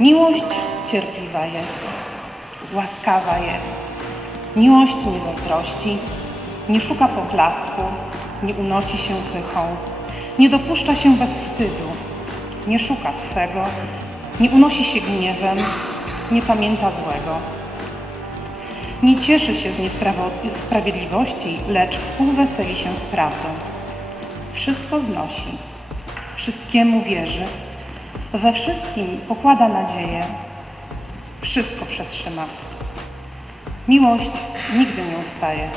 Miłość cierpliwa jest, łaskawa jest. Miłość nie zazdrości, nie szuka poklasku, nie unosi się pychą, nie dopuszcza się bez wstydu, nie szuka swego, nie unosi się gniewem, nie pamięta złego. Nie cieszy się z niesprawiedliwości, lecz współweseli się z prawdą. Wszystko znosi, wszystkiemu wierzy, we wszystkim pokłada nadzieję, wszystko przetrzyma. Miłość nigdy nie ustaje.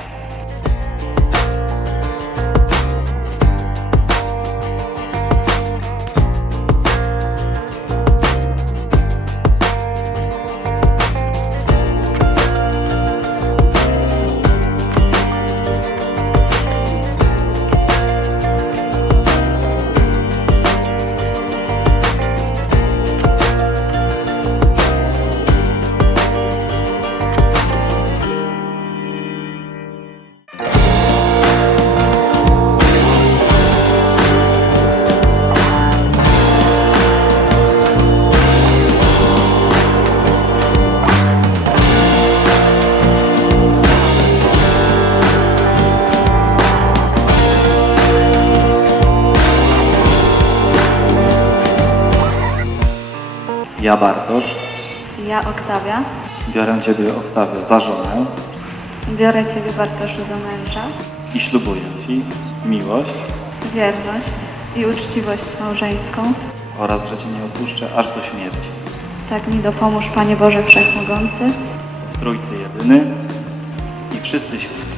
Ja, Bartosz, Ja, Oktawia, biorę Ciebie, Oktawię, za żonę biorę Ciebie, Bartoszu, do męża, i ślubuję Ci miłość wierność i uczciwość małżeńską. oraz, że Cię nie opuszczę aż do śmierci. Tak mi dopomóż, Panie Boże Wszechmogący. Trójcy jedyny i wszyscy święci.